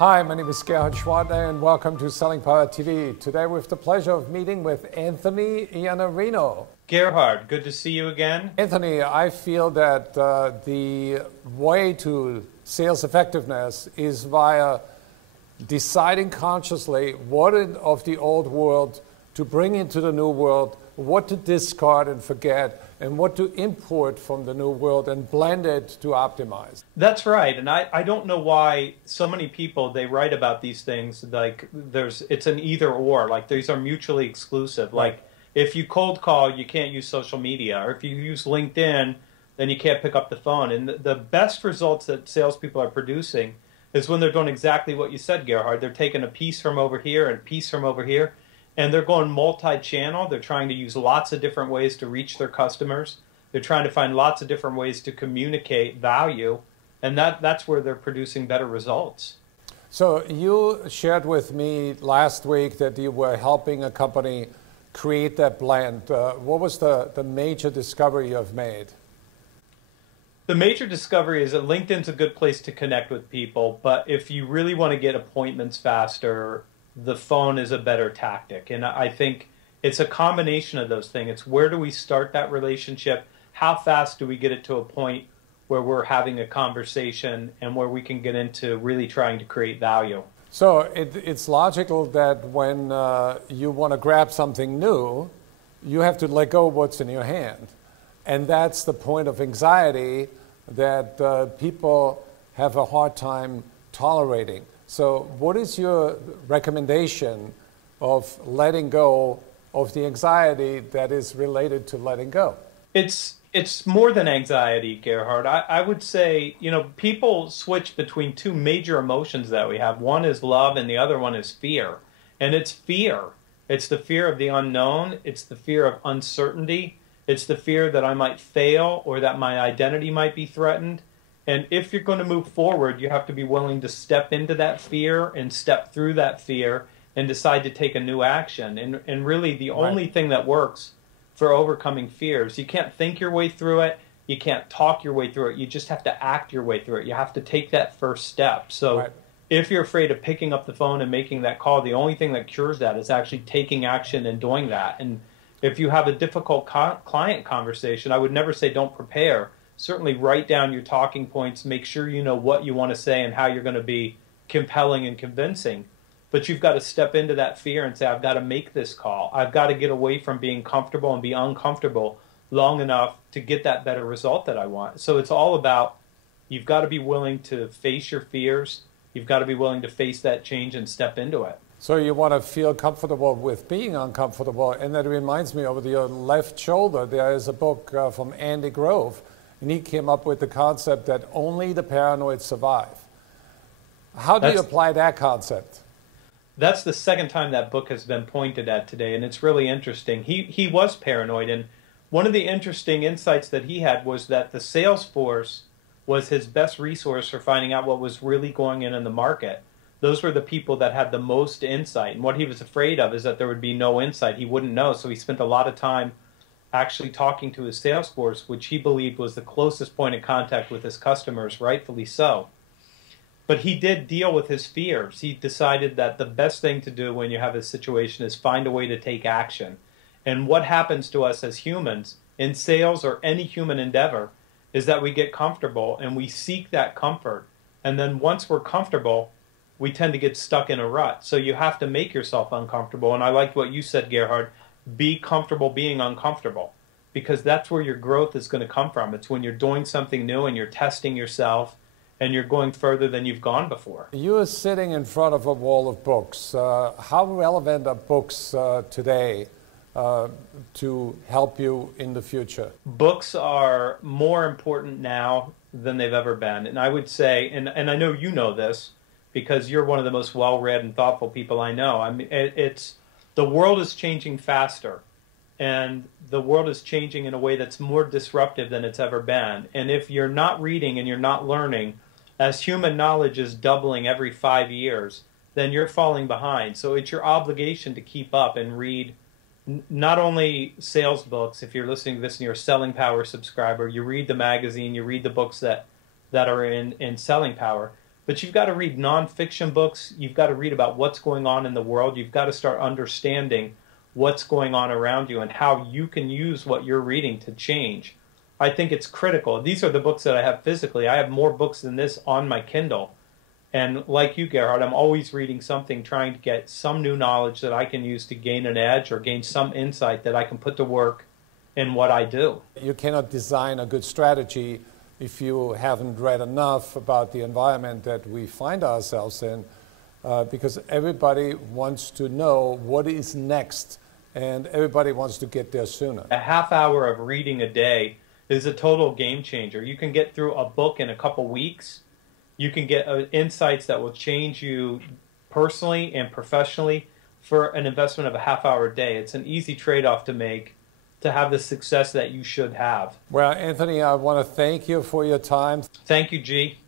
Hi, my name is Gerhard Gschwandtner and welcome to Selling Power TV. Today we have the pleasure of meeting with Anthony Iannarino. Gerhard, good to see you again. Anthony, I feel that the way to sales effectiveness is via deciding consciously what of the old world to bring into the new world, what to discard and forget, and what to import from the new world and blend it to optimize. That's right, and I don't know why so many people, they write about these things like it's an either or, like these are mutually exclusive. Right. Like if you cold call, you can't use social media, or if you use LinkedIn, then you can't pick up the phone. And the best results that salespeople are producing is when they're doing exactly what you said, Gerhard. They're taking a piece from over here and a piece from over here, and they're going multi-channel. They're trying to use lots of different ways to reach their customers. They're trying to find lots of different ways to communicate value, and that's where they're producing better results. So you shared with me last week that you were helping a company create that blend. What was the major discovery you have made? The major discovery is that LinkedIn's a good place to connect with people, but if you really want to get appointments faster, the phone is a better tactic. And I think it's a combination of those things. It's where do we start that relationship? How fast do we get it to a point where we're having a conversation and where we can get into really trying to create value? So it's logical that when you want to grab something new, you have to let go of what's in your hand. And that's the point of anxiety that people have a hard time tolerating. So what is your recommendation of letting go of the anxiety that is related to letting go? It's more than anxiety, Gerhard. I would say, people switch between two major emotions that we have. One is love and the other one is fear. And it's fear. It's the fear of the unknown. It's the fear of uncertainty. It's the fear that I might fail or that my identity might be threatened. And if you're going to move forward, you have to be willing to step into that fear and step through that fear and decide to take a new action. And really the only thing that works for overcoming fears, you can't think your way through it, you can't talk your way through it, you just have to act your way through it. You have to take that first step. So if you're afraid of picking up the phone and making that call, the only thing that cures that is actually taking action and doing that. And if you have a difficult client conversation, I would never say don't prepare. Certainly write down your talking points, make sure you know what you want to say and how you're going to be compelling and convincing. But you've got to step into that fear and say, I've got to make this call. I've got to get away from being comfortable and be uncomfortable long enough to get that better result that I want. So it's all about, you've got to be willing to face your fears. You've got to be willing to face that change and step into it. So you want to feel comfortable with being uncomfortable. And that reminds me, over your left shoulder, there is a book from Andy Grove. And he came up with the concept that only the paranoid survive. How do you apply that concept? That's the second time that book has been pointed at today, and it's really interesting. He was paranoid, and one of the interesting insights that he had was that the sales force was his best resource for finding out what was really going on in the market. Those were the people that had the most insight, and what he was afraid of is that there would be no insight. He wouldn't know, so he spent a lot of time actually talking to his sales force, which he believed was the closest point of contact with his customers, rightfully so. But he did deal with his fears. He decided that the best thing to do when you have a situation is find a way to take action. And what happens to us as humans, in sales or any human endeavor, is that we get comfortable and we seek that comfort. And then once we're comfortable, we tend to get stuck in a rut. So you have to make yourself uncomfortable. And I liked what you said, Gerhard. Be comfortable being uncomfortable, because that's where your growth is going to come from. It's when you're doing something new and you're testing yourself and you're going further than you've gone before. You are sitting in front of a wall of books. How relevant are books today to help you in the future? Books are more important now than they've ever been. And I would say, and I know you know this, because you're one of the most well-read and thoughtful people I know. I mean, the world is changing faster, and the world is changing in a way that's more disruptive than it's ever been. And if you're not reading and you're not learning, as human knowledge is doubling every 5 years, then you're falling behind. So it's your obligation to keep up and read not only sales books. If you're listening to this and you're a Selling Power subscriber, you read the magazine, you read the books that are in Selling Power, But you've got to read nonfiction books. You've got to read about what's going on in the world. You've got to start understanding what's going on around you and how you can use what you're reading to change. I think it's critical. These are the books that I have physically. I have more books than this on my Kindle. And like you, Gerhard, I'm always reading something, trying to get some new knowledge that I can use to gain an edge or gain some insight that I can put to work in what I do. You cannot design a good strategy if you haven't read enough about the environment that we find ourselves in, because everybody wants to know what is next, and everybody wants to get there sooner. A half hour of reading a day is a total game changer. You can get through a book in a couple weeks. You can get insights that will change you personally and professionally for an investment of a half hour a day. It's an easy trade-off to make to have the success that you should have. Well, Anthony, I want to thank you for your time. Thank you, G.